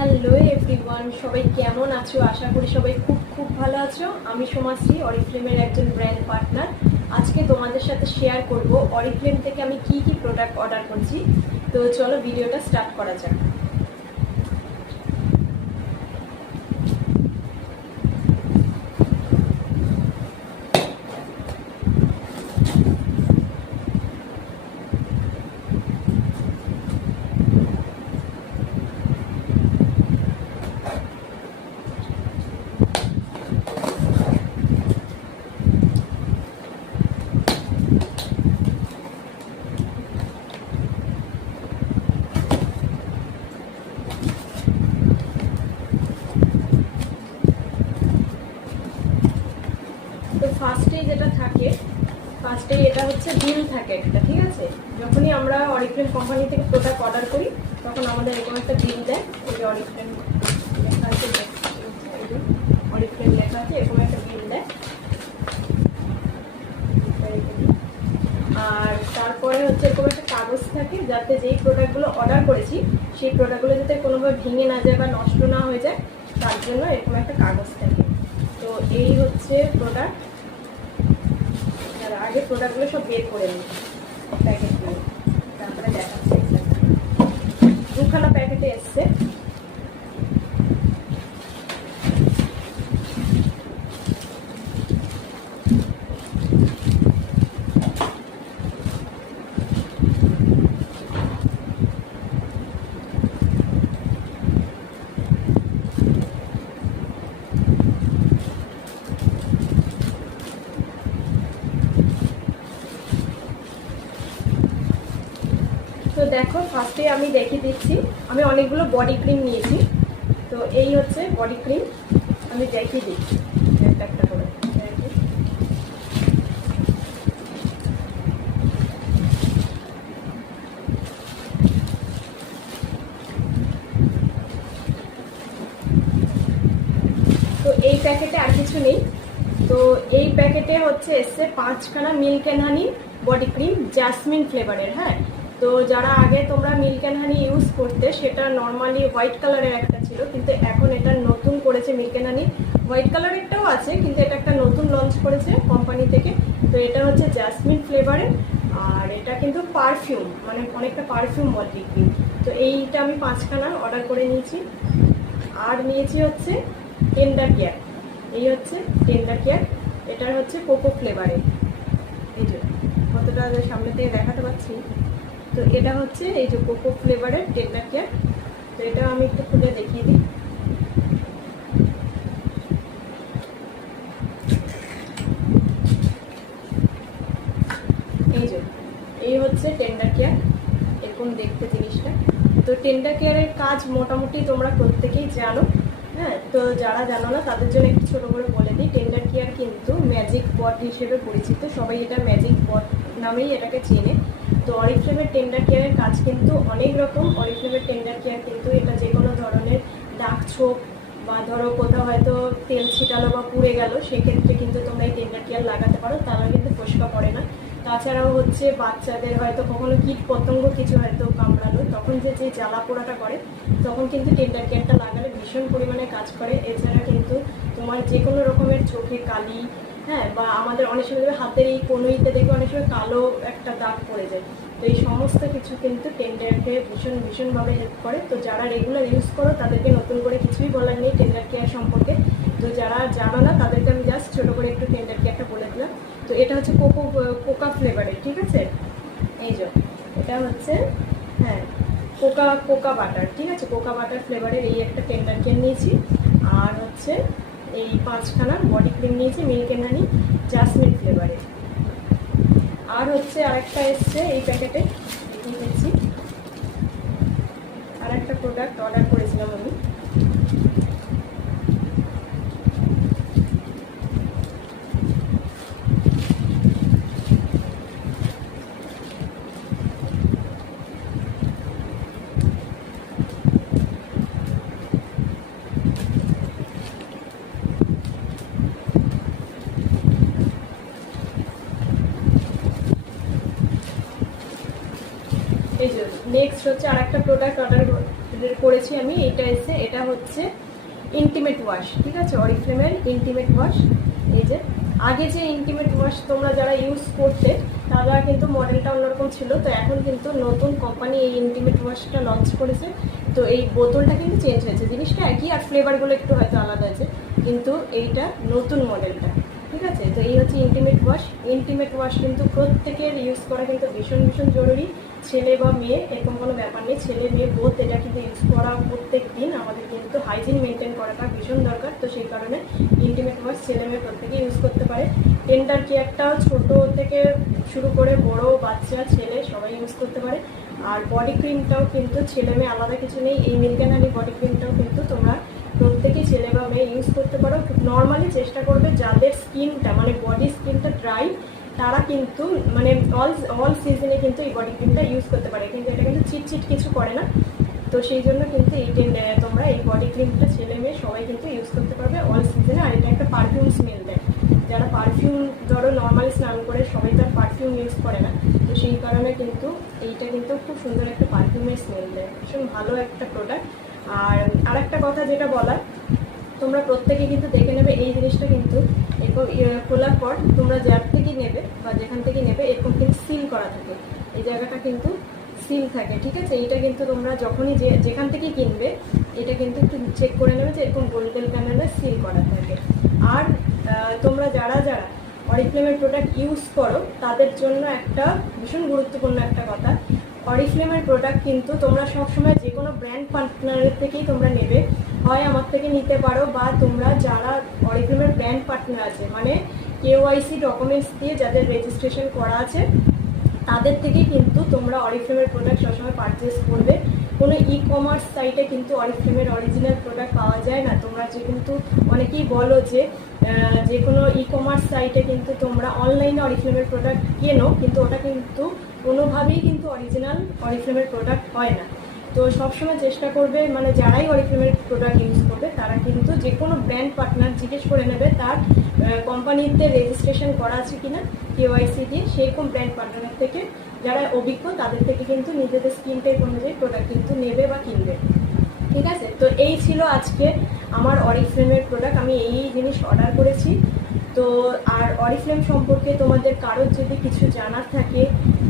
Hello everyone, সবাই কেমন আছো? আশা করি সবাই খুব খুব ভালো আছো। আমি সোমাশ্রী, অরিফ্লেমের একজন ব্র্যান্ড পার্টনার। আজকে তোমাদের সাথে শেয়ার করব অরিফ্লেম থেকে আমি কি কি প্রোডাক্ট অর্ডার করছি। তো চলো ভিডিওটা স্টার্ট করা যাক। তো ফার্স্টেই যেটা থাকে, ফার্স্টেই এটা হচ্ছে বিল থাকে একটা, ঠিক আছে? যখনই আমরা অরিফ্লেম কোম্পানি থেকে প্রোডাক্ট অর্ডার করি তখন আমাদের এরকম একটা বিল দেয়। ওই যে অরিফ্লেম লেখা আছে, অরিফ্লেম লেখা আছে, এরকম একটা বিল দেয়। আর তারপরে হচ্ছে এরকম একটা কাগজ থাকে, যাতে যেই প্রোডাক্টগুলো অর্ডার করেছি সেই প্রোডাক্টগুলো যাতে কোনোভাবে ভেঙে না যায় বা নষ্ট না হয়ে যায়, তার জন্য এরকম একটা কাগজ থাকে। তো এই হচ্ছে প্রোডাক্ট। আগে প্রোডাক্টগুলো সব বের করে নিই প্যাকেটগুলো, তারপরে দেখাচ্ছি। দুখানা প্যাকেটে এসছে। তো দেখো, ফার্স্টে আমি দেখিয়ে দিচ্ছি। আমি অনেকগুলো বডি ক্রিম নিয়েছি। তো এই হচ্ছে বডি ক্রিম, আমি দেখিয়ে দিচ্ছি একটা একটা করে। তো এই প্যাকেটে আর কিছু নেই। তো এই প্যাকেটে হচ্ছে এসছে 5খানা milk and honey body cream, jasmine ফ্লেভারের। হ্যাঁ, তো যারা আগে তোমরা মিল্ক অ্যান্ড হানি ইউজ করতে, সেটা নর্মালি হোয়াইট কালারের একটা ছিল, কিন্তু এখন এটা নতুন করেছে মিল্ক অ্যান্ড হানি। হোয়াইট কালারেরটাও আছে, কিন্তু এটা একটা নতুন লঞ্চ করেছে কোম্পানি থেকে। তো এটা হচ্ছে জাসমিন ফ্লেভারের, আর এটা কিন্তু পারফিউম, মানে অনেকটা পারফিউম বডি ক্রিম। তো এইটা আমি 5খানা অর্ডার করে নিয়েছি। আর নিয়েছি হচ্ছে টেন্ডার কেয়ার। এই হচ্ছে টেন্ডার কেয়ার, এটার হচ্ছে কোকো ফ্লেভারের। এই যে কতটা সামনে থেকে দেখাতে পাচ্ছি। তো এটা হচ্ছে এই যে কোকো ফ্লেভারের টেন্ডার কেয়ার। তো এটা আমি একটু খুলে দেখিয়ে দিই। এই যে এই হচ্ছে টেন্ডার কেয়ার, এরকম দেখতে জিনিসটা। তো টেন্ডার কেয়ারের কাজ মোটামুটি তোমরা প্রত্যেকেই জানো। হ্যাঁ, তো যারা জানো না তাদের জন্য একটু ছোটো করে বলে দিই। টেন্ডার কেয়ার কিন্তু ম্যাজিক বট হিসেবে পরিচিত, সবাই এটা ম্যাজিক বট নামেই এটাকে চেনে। তো অরিফ্লেমের টেন্ডার কেয়ারের কাজ কিন্তু অনেক রকম। অরিফ্লেমের টেন্ডার কেয়ার কিন্তু এটা যে কোনো ধরনের দাগ ছোপ বা ধরো কোথাও হয়তো তেল ছিটালো বা পুড়ে গেল, সেক্ষেত্রে কিন্তু তোমরা এই টেন্ডার কেয়ার লাগাতে পারো, তারা কিন্তু ফোস্কা পড়ে না। তাছাড়াও হচ্ছে বাচ্চাদের হয়তো কখনো কীট পতঙ্গ কিছু হয়তো কামড়ালো, তখন যে জ্বালা পোড়াটা করে, তখন কিন্তু টেন্ডার কেয়ারটা লাগালে ভীষণ পরিমাণে কাজ করে। এছাড়া কিন্তু তোমার যে কোনো রকমের চোখে কালি, হ্যাঁ, বা আমাদের অনেক সময় হাতের এই কনুইতে দেখবে অনেক সময় কালো একটা দাগ পড়ে যায়। তো এই সমস্ত কিছু কিন্তু টেন্ডার কেয়ার ভীষণভাবে হেল্প করে। তো যারা রেগুলার ইউজ করো তাদেরকে নতুন করে কিছুই বলার নেই টেন্ডার কেয়ার সম্পর্কে। তো যারা জানো না তাদেরকে আমি জাস্ট ছোটো করে একটু টেন্ডার কেয়ারটা বলে দিলাম। তো এটা হচ্ছে কোকা ফ্লেভারের, ঠিক আছে? এই যে এটা হচ্ছে, হ্যাঁ, কোকা বাটার, ঠিক আছে? কোকা বাটার ফ্লেভারের এই একটা টেন্ডার কেয়ার নিয়েছি। আর হচ্ছে এই 5খানা বডি ক্রিম নিয়েছি মিল্ক অ্যান্ড হানি জাসমিন ফ্লেভারের। আর হচ্ছে আরেকটা এসছে এই প্যাকেটে, দেখছি আর একটা প্রোডাক্ট অর্ডার করেছিলাম আমি। এই যে নেক্সট হচ্ছে আর একটা প্রোডাক্ট অর্ডার করেছি আমি, এটা হচ্ছে ইন্টিমেট ওয়াশ, ঠিক আছে, অরিফ্লেমের ইন্টিমেট ওয়াশ। এই যে আগে যে ইন্টিমেট ওয়াশ তোমরা যারা ইউজ করতে তারা কিন্তু মডেলটা অন্যরকম ছিল, তো এখন কিন্তু নতুন কোম্পানি এই ইন্টিমেট ওয়াশটা লঞ্চ করেছে। তো এই বোতলটা কিন্তু চেঞ্জ হয়েছে, জিনিসটা একই আর ফ্লেভারগুলো একটু হয়তো আলাদা আছে, কিন্তু এইটা নতুন মডেলটা, ঠিক আছে। তো এই হচ্ছে ইন্টিমেট ওয়াশ। ইন্টিমেট ওয়াশ কিন্তু প্রত্যেকের ইউজ করা কিন্তু ভীষণ ভীষণ জরুরি, ছেলে বা মেয়ে এরকম কোনো ব্যাপার নেই, ছেলে মেয়ে বোথ এটা কিন্তু ইউজ করা প্রত্যেক দিন আমাদের কিন্তু হাইজিন মেনটেন করাটা ভীষণ দরকার। তো সেই কারণে ইন্টিমেট ওয়াশ ছেলে মেয়ে প্রত্যেকে ইউজ করতে পারে। টেন্ডার কেয়ারটাও ছোট থেকে শুরু করে বড় বাচ্চা ছেলে সবাই ইউজ করতে পারে। আর বডি ক্রিমটাও কিন্তু ছেলে মেয়ে আলাদা কিছু নেই, এই মিল্ক অ্যান্ড হানি বডি ক্রিমটাও কিন্তু তোমরা প্রত্যেকেই ছেলে বা মেয়ে ইউজ করতে পারো। নর্মালি চেষ্টা করবে যাদের স্কিনটা মানে বডি স্কিনটা ড্রাই তারা কিন্তু মানে অল সিজনে কিন্তু এই বডি ক্রিমটা ইউজ করতে পারে, কিন্তু এটা কিন্তু চিটচিট কিছু করে না। তো সেই জন্য কিন্তু তোমরা এই বডি ক্রিমটা ছেলে মেয়ে সবাই কিন্তু ইউজ করতে পারবে অল সিজনে। আর এটা একটা পারফিউম স্মেল দেয়, যারা পারফিউম ধরো নর্মালি স্নান করে সবাই তার পারফিউম ইউজ করে না, তো সেই কারণে কিন্তু এইটা কিন্তু খুব সুন্দর একটা পারফিউমের স্মেল দেয়, ভীষণ ভালো একটা প্রোডাক্ট। আর আরেকটা কথা যেটা বলার, তোমরা প্রত্যেকে কিন্তু দেখে নেবে এই জিনিসটা কিন্তু এরকম খোলার পর তোমরা যার থেকে নেবে বা যেখান থেকে নেবে এরকম কিন্তু সিল করা থাকে, এই জায়গাটা কিন্তু সিল থাকে, ঠিক আছে। এইটা কিন্তু তোমরা যখনই যেখান থেকে কিনবে এটা কিন্তু একটু চেক করে নেবে যে এরকম গোল্ডেন কালারের সিল করা থাকে। আর তোমরা যারা যারা অরিফ্লেমের প্রোডাক্ট ইউজ করো তাদের জন্য একটা ভীষণ গুরুত্বপূর্ণ একটা কথা, অরিফ্লেমের প্রোডাক্ট কিন্তু তোমরা সবসময় যে কোনো ব্র্যান্ড পার্টনারের থেকেই তোমরা নেবে, হয় আমার থেকে নিতে পারো বা তোমরা যারা অরিফ্লেমের ব্র্যান্ড পার্টনার আছে মানে KYC ডকুমেন্টস দিয়ে যাদের রেজিস্ট্রেশন করা আছে তাদের থেকেই কিন্তু তোমরা অরিফ্লেমের প্রোডাক্ট সবসময় পারচেস করবে। কোনো কমার্স সাইটে কিন্তু অরিফ্লেমের অরিজিনাল প্রোডাক্ট পাওয়া যায় না। তোমরা যে কিন্তু অনেকেই বলো যে কোনো কমার্স সাইটে কিন্তু তোমরা অনলাইনে অরিফ্লেমের প্রোডাক্ট কেনো, কিন্তু ওটা কিন্তু কোনোভাবেই কিন্তু অরিজিনাল অরিফ্লেমের প্রোডাক্ট হয় না। তো সবসময় চেষ্টা করবে মানে যারাই অরিফ্লেমের প্রোডাক্ট ইউজ করবে তারা কিন্তু যে কোনো ব্র্যান্ড পার্টনার জিজ্ঞেস করে নেবে তার কোম্পানিতে রেজিস্ট্রেশন করা আছে কিনা KYC দিয়ে, সেরকম ব্র্যান্ড পার্টনারের থেকে যারা অভিজ্ঞ তাদের থেকে কিন্তু নিজেদের স্কিন টাইপ অনুযায়ী প্রোডাক্ট কিন্তু নেবে বা কিনবে, ঠিক আছে। তো এই ছিল আজকে আমার অরিফ্লেমের প্রোডাক্ট, আমি এই জিনিস অর্ডার করেছি। তো আর অরিফ্লেম সম্পর্কে তোমাদের কারোর যদি কিছু জানার থাকে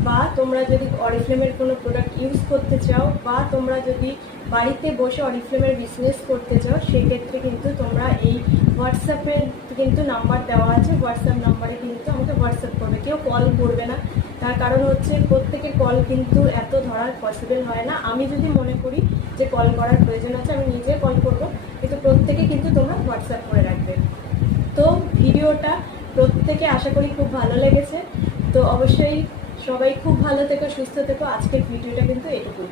বা তোমরা যদি অরিফ্লেমের কোনো প্রোডাক্ট ইউজ করতে চাও বা তোমরা যদি বাড়িতে বসে অরিফ্লেমের বিজনেস করতে চাও সেক্ষেত্রে কিন্তু তোমরা এই হোয়াটসঅ্যাপের কিন্তু নাম্বার দেওয়া আছে, হোয়াটসঅ্যাপ নাম্বারে কিন্তু আমাকে হোয়াটসঅ্যাপ করবে, কেউ কল করবে না। তার কারণ হচ্ছে প্রত্যেকের কল কিন্তু এত ধরার পসিবল হয় না। আমি যদি মনে করি যে কল করার প্রয়োজন আছে আমি নিজে কল করবো, কিন্তু প্রত্যেকে কিন্তু তোমরা হোয়াটসঅ্যাপ করে রাখবে। তো ভিডিওটা প্রত্যেকে আশা করি খুব ভালো লেগেছে। তো অবশ্যই সবাই খুব ভালো থেকো, সুস্থ থেকো। আজকের ভিডিওটা কিন্তু এটুকুই।